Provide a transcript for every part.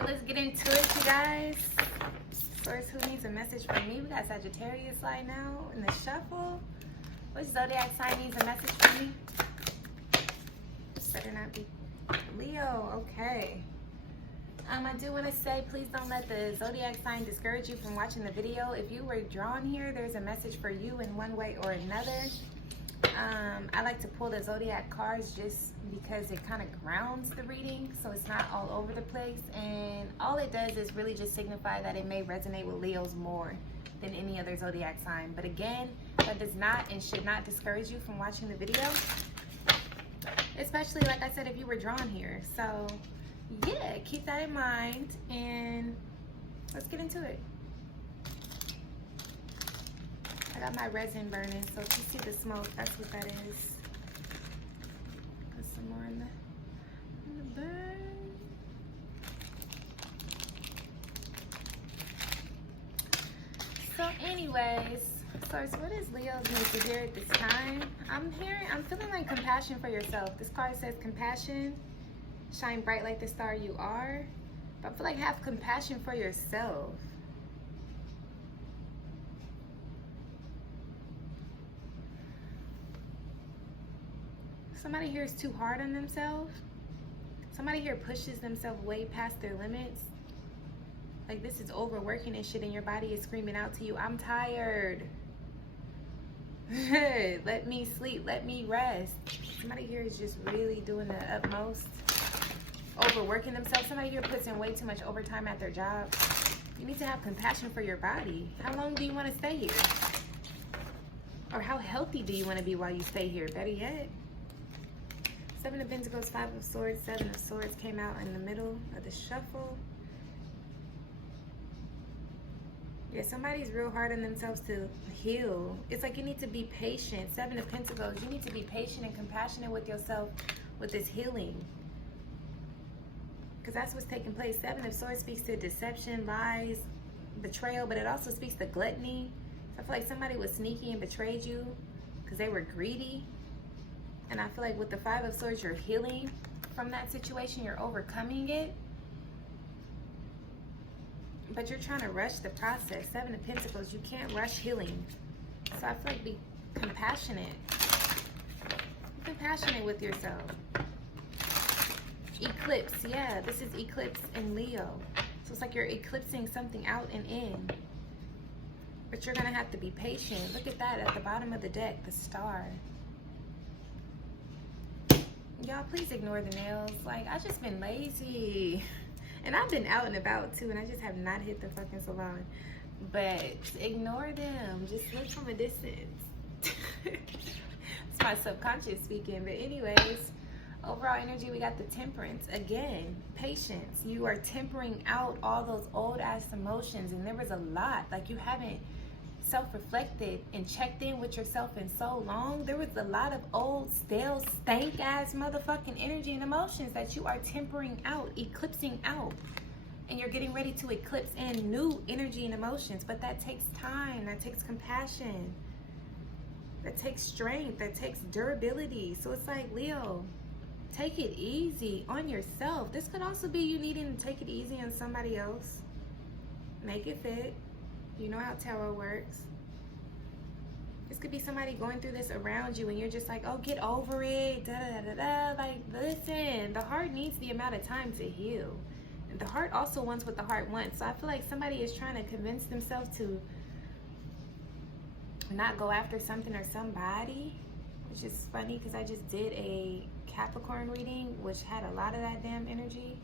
right, let's get into it, you guys. Source, who needs a message from me? We got Sagittarius slide now in the shuffle. Which zodiac sign needs a message from me? Better not be Leo. Okay. I do want to say, please don't let the zodiac sign discourage you from watching the video. If you were drawn here, there's a message for you in one way or another. I like to pull the zodiac cards just because it kind of grounds the reading, so it's not all over the place, and all it does is really just signify that it may resonate with Leos more than any other zodiac sign. But again, that does not and should not discourage you from watching the video, especially, like I said, if you were drawn here. So yeah, keep that in mind, and let's get into it. I got my resin burning, so if you see the smoke, that's what that is. Put some more in the burn. So anyways, Source, what does Leo need to hear at this time? I'm feeling like compassion for yourself. This card says compassion, shine bright like the star you are. But I feel like have compassion for yourself. Somebody here is too hard on themselves. Somebody here pushes themselves way past their limits. Like this is overworking and shit, and your body is screaming out to you, I'm tired. Let me sleep, let me rest. Somebody here is just really doing the utmost, overworking themselves. Somebody here puts in way too much overtime at their job. You need to have compassion for your body. How long do you want to stay here? Or how healthy do you want to be while you stay here? Better yet, Seven of Pentacles, Five of Swords, Seven of Swords came out in the middle of the shuffle. Yeah, somebody's real hard on themselves to heal. It's like you need to be patient. Seven of Pentacles, you need to be patient and compassionate with yourself with this healing. Because that's what's taking place. Seven of Swords speaks to deception, lies, betrayal, but it also speaks to gluttony. So I feel like somebody was sneaky and betrayed you because they were greedy. And I feel like with the Five of Swords, you're healing from that situation. You're overcoming it. But you're trying to rush the process. Seven of Pentacles, you can't rush healing. So I feel like be compassionate. Be compassionate with yourself. Eclipse, yeah, this is eclipse in Leo. So it's like you're eclipsing something out and in. But you're gonna have to be patient. Look at that at the bottom of the deck, the star. Y'all, please ignore the nails. Like, I've just been lazy. And I've been out and about too, and I just have not hit the fucking salon. But ignore them. Just look from a distance. It's my subconscious speaking. But anyways, overall energy, we got the Temperance. Again, patience. You are tempering out all those old ass emotions, and there was a lot. Like, you haven't self-reflected and checked in with yourself in so long. There was a lot of old, stale, stank ass motherfucking energy and emotions that you are tempering out, eclipsing out, and you're getting ready to eclipse in new energy and emotions. But that takes time, that takes compassion, that takes strength, that takes durability. So it's like, Leo, take it easy on yourself. This could also be you needing to take it easy on somebody else. Make it fit. You know how tarot works. This could be somebody going through this around you, and you're just like, oh, get over it, da da da da. Like, listen, the heart needs the amount of time to heal. And the heart also wants what the heart wants. So I feel like somebody is trying to convince themselves to not go after something or somebody, which is funny because I just did a Capricorn reading, which had a lot of that damn energy.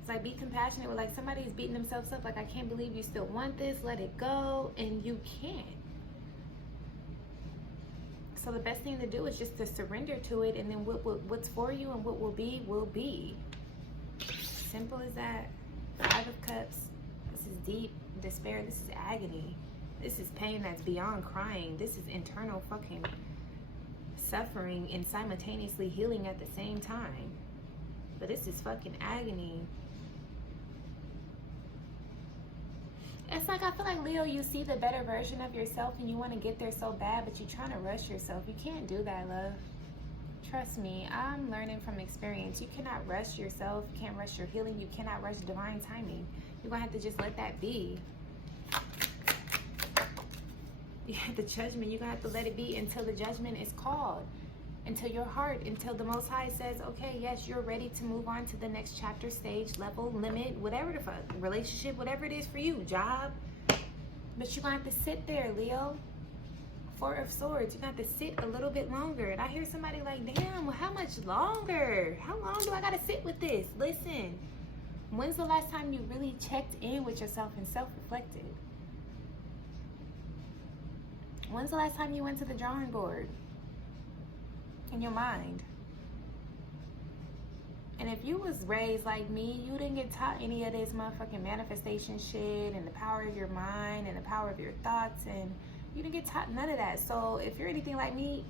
It's like, be compassionate with, like, somebody's beating themselves up, like, I can't believe you still want this, let it go, and you can't. So the best thing to do is just to surrender to it, and then what's for you and what will be, will be. Simple as that. Five of Cups. This is deep despair. This is agony. This is pain that's beyond crying. This is internal fucking suffering and simultaneously healing at the same time. But this is fucking agony. It's like, I feel like, Leo, you see the better version of yourself and you want to get there so bad, but you're trying to rush yourself. You can't do that, love. Trust me, I'm learning from experience. You cannot rush yourself. You can't rush your healing. You cannot rush divine timing. You're going to have to just let that be. You have the judgment. You're going to have to let it be until the judgment is called. Until your heart, until the Most High says, okay, yes, you're ready to move on to the next chapter, stage, level, limit, whatever the fuck, relationship, whatever it is for you, job. But you're going to have to sit there, Leo. Four of Swords. You're going to have to sit a little bit longer. And I hear somebody like, damn, well, how much longer? How long do I got to sit with this? Listen, when's the last time you really checked in with yourself and self-reflected? When's the last time you went to the drawing board? In your mind. And if you was raised like me, you didn't get taught any of this motherfucking manifestation shit and the power of your mind and the power of your thoughts, and you didn't get taught none of that. So if you're anything like me,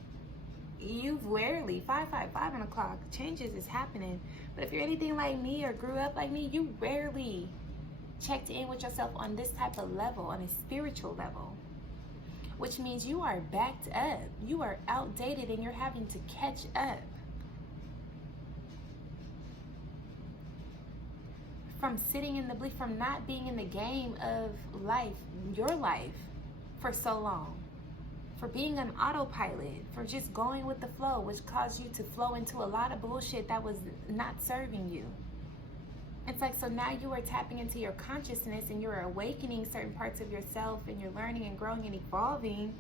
you've rarely 5 on the clock, changes is happening. But if you're anything like me or grew up like me, you rarely checked in with yourself on this type of level, on a spiritual level. Which means you are backed up. You are outdated and you're having to catch up. From sitting in the belief, from not being in the game of life, your life, for so long. For being an autopilot, for just going with the flow, which caused you to flow into a lot of bullshit that was not serving you. It's like, so now you are tapping into your consciousness and you're awakening certain parts of yourself and you're learning and growing and evolving.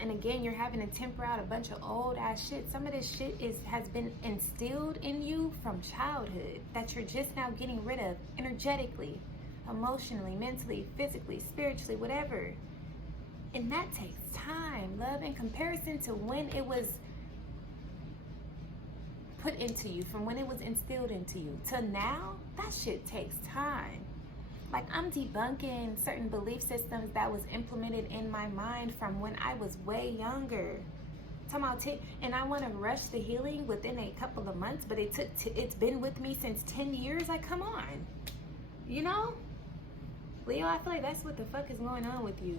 And again, you're having to temper out a bunch of old ass shit. Some of this shit has been instilled in you from childhood that you're just now getting rid of energetically, emotionally, mentally, physically, spiritually, whatever. And that takes time, love, in comparison to when it was put into you, from when it was instilled into you to now. That shit takes time. Like, I'm debunking certain belief systems that was implemented in my mind from when I was way younger. And I want to rush the healing within a couple of months, but it's been with me since 10 years. Like, come on, you know, Leo, I feel like that's what the fuck is going on with you.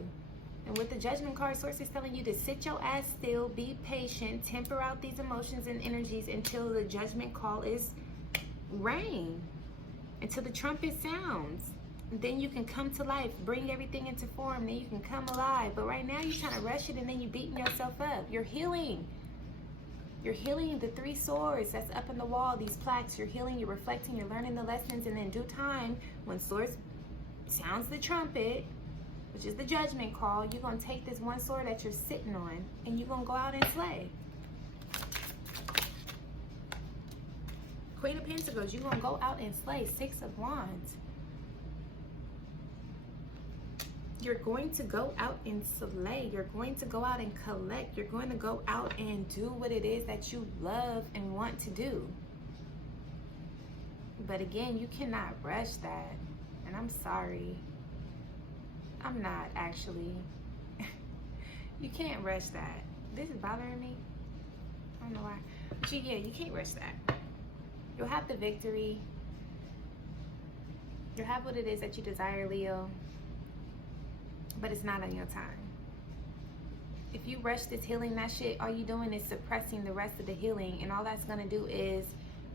And with the Judgment card, Source is telling you to sit your ass still, be patient, temper out these emotions and energies until the Judgment call is rang, until the trumpet sounds. And then you can come to life, bring everything into form, then you can come alive. But right now you're trying to rush it and then you're beating yourself up. You're healing. You're healing the 3 swords that's up on the wall, these plaques. You're healing, you're reflecting, you're learning the lessons, and in due time, when Source sounds the trumpet, which is the Judgment call, you're going to take this one sword that you're sitting on and you're going to go out and slay. Queen of Pentacles, you're going to go out and slay. 6 of Wands. You're going to go out and slay. You're going to go out and collect. You're going to go out and do what it is that you love and want to do. But again, you cannot rush that. And I'm sorry. I'm not, actually. You can't rush that. This is bothering me. I don't know why. But yeah, you can't rush that. You'll have the victory. You'll have what it is that you desire, Leo. But it's not on your time. If you rush this healing, that shit, all you doing is suppressing the rest of the healing. And all that's going to do is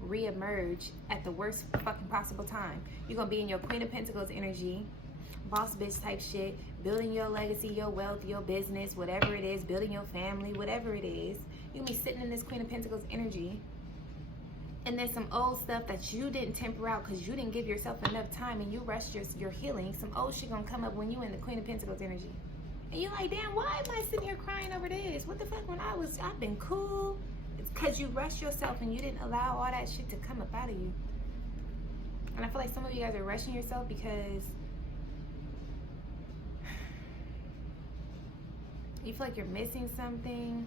re-emerge at the worst fucking possible time. You're going to be in your Queen of Pentacles energy. Boss bitch type shit, building your legacy, your wealth, your business, whatever it is, building your family, whatever it is. You'll be sitting in this Queen of Pentacles energy. And then some old stuff that you didn't temper out because you didn't give yourself enough time and you rushed your healing. Some old shit gonna come up when you in the Queen of Pentacles energy. And you're like, damn, why am I sitting here crying over this? What the fuck, I've been cool. It's because you rushed yourself and you didn't allow all that shit to come up out of you. And I feel like some of you guys are rushing yourself because you feel like you're missing something.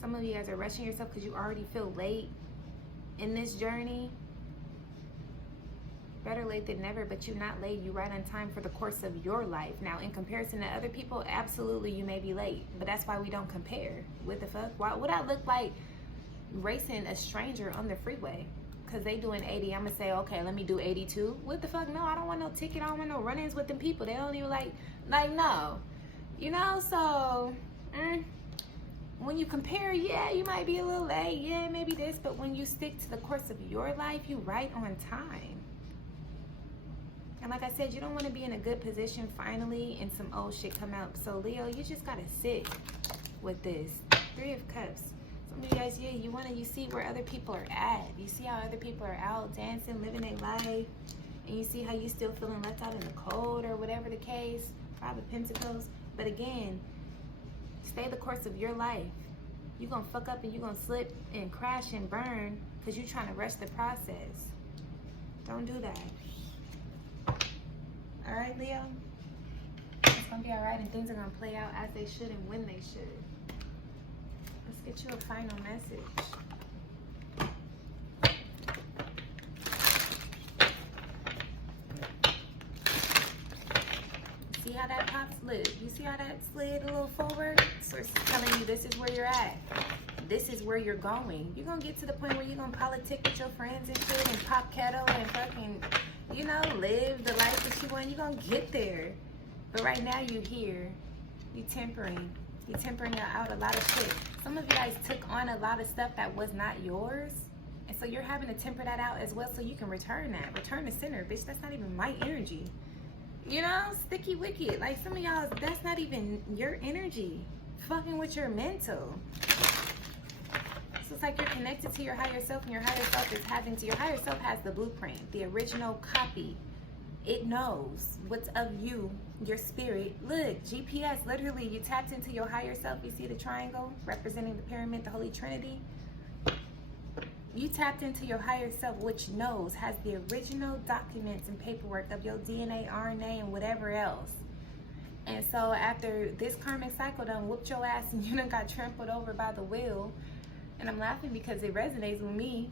Some of you guys are rushing yourself because you already feel late in this journey. Better late than never, but you're not late. You're right on time for the course of your life. Now, in comparison to other people, absolutely you may be late. But that's why we don't compare. What the fuck? Why would I look like racing a stranger on the freeway? because they doing 80, I'm gonna say, okay, let me do 82. What the fuck? No, I don't want no ticket. I don't want no run-ins with them people. They don't even like no. You know, so when you compare, yeah, you might be a little late. Yeah, maybe this. But when you stick to the course of your life, you right on time. And like I said, you don't want to be in a good position finally and some old shit come out. So Leo, you just gotta sit with this. 3 of Cups. Some of you guys, yeah, you see where other people are at. You see how other people are out dancing, living their life, and you see how you still feeling left out in the cold or whatever the case. 5 of Pentacles. But again, stay the course of your life. You're gonna fuck up and you're gonna slip and crash and burn because you're trying to rush the process. Don't do that. All right, Leo? It's gonna be all right, and things are gonna play out as they should and when they should. Let's get you a final message. See how that pop slid? You see how that slid a little forward? Source is telling you this is where you're at. This is where you're going. You're gonna get to the point where you're gonna politic with your friends and shit and pop kettle and fucking, you know, live the life that you want. You're gonna get there. But right now you're here. You're tempering. You're tempering out a lot of shit. Some of you guys took on a lot of stuff that was not yours. And so you're having to temper that out as well so you can return that. Return the center, bitch. That's not even my energy. You know, sticky wicked. Like some of y'all, that's not even your energy. Fucking with your mental. So it's like you're connected to your higher self, and your higher self is having to, your higher self has the blueprint, the original copy. It knows what's of you, your spirit. Look, GPS, literally, you tapped into your higher self. You see the triangle representing the pyramid, the Holy Trinity? You tapped into your higher self, which knows, has the original documents and paperwork of your DNA, RNA, and whatever else. And so after this karmic cycle done whooped your ass and you done got trampled over by the wheel, and I'm laughing because it resonates with me,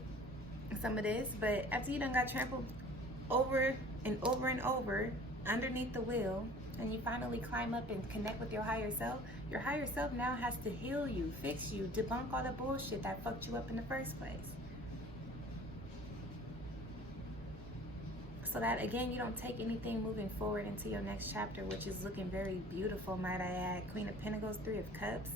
some of this, but after you done got trampled over and over and over underneath the wheel, and you finally climb up and connect with your higher self now has to heal you, fix you, debunk all the bullshit that fucked you up in the first place. So that, again, you don't take anything moving forward into your next chapter, which is looking very beautiful, might I add. Queen of Pentacles, 3 of Cups.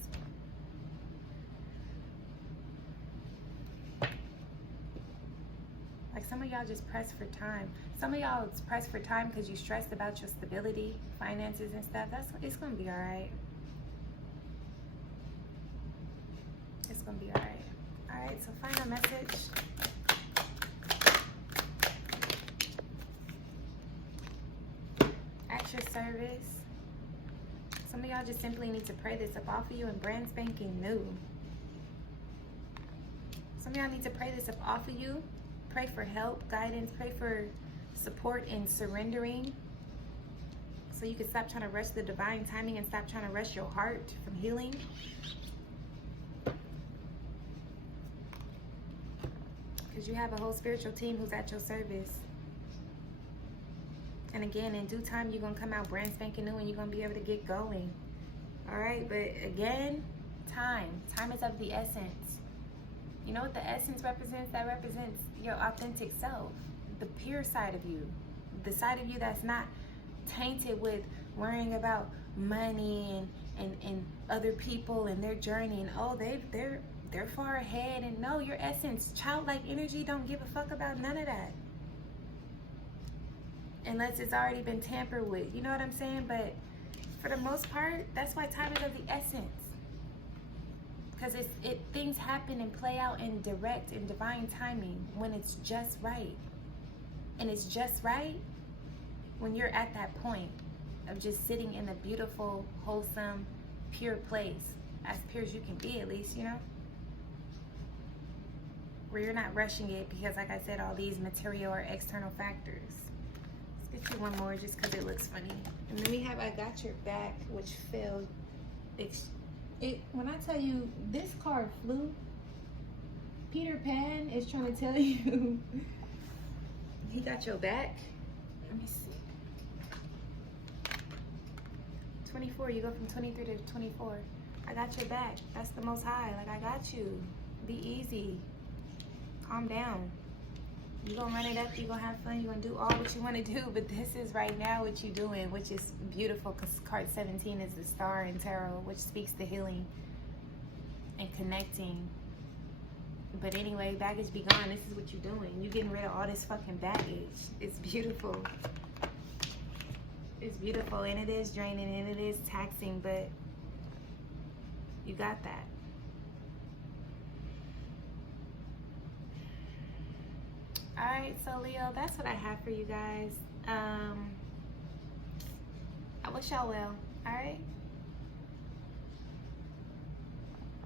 Like some of y'all just press for time. Some of y'all press for time because you stressed about your stability, finances and stuff. It's gonna be all right. It's gonna be all right. All right, so final message. At your service. Some of y'all just simply need to pray this up off of you and brand spanking new. Some of y'all need to pray this up off of you. Pray for help, guidance, pray for support in surrendering. So you can stop trying to rush the divine timing and stop trying to rush your heart from healing. Because you have a whole spiritual team who's at your service. And again, in due time, you're going to come out brand spanking new and you're going to be able to get going. All right, but again, time. Time is of the essence. You know what the essence represents? That represents your authentic self, the pure side of you, the side of you that's not tainted with worrying about money and other people and their journey and oh they're far ahead, and no, your essence, childlike energy, don't give a fuck about none of that unless it's already been tampered with. You know what I'm saying? But for the most part, that's why time is of the essence. Because things happen and play out in direct and divine timing when it's just right. And it's just right when you're at that point of just sitting in a beautiful, wholesome, pure place. As pure as you can be, at least, you know? Where you're not rushing it because, like I said, all these material or external factors. Let's get you one more just because it looks funny. And then we have I Got Your Back, which failed. When I tell you this card flew, Peter Pan is trying to tell you he got your back. Let me see. 24, you go from 23 to 24. I got your back. That's the Most High. Like, I got you. Be easy. Calm down. You're gonna run it up, you're gonna have fun, you're gonna do all what you want to do, but this is right now what you're doing, which is beautiful, because card 17 is the star in tarot, which speaks to healing and connecting. But anyway, baggage be gone. This is what you're doing. You're getting rid of all this fucking baggage. It's beautiful. It's beautiful, and it is draining, and it is taxing, but you got that. Alright, so Leo, that's what I have for you guys. I wish y'all well. Alright?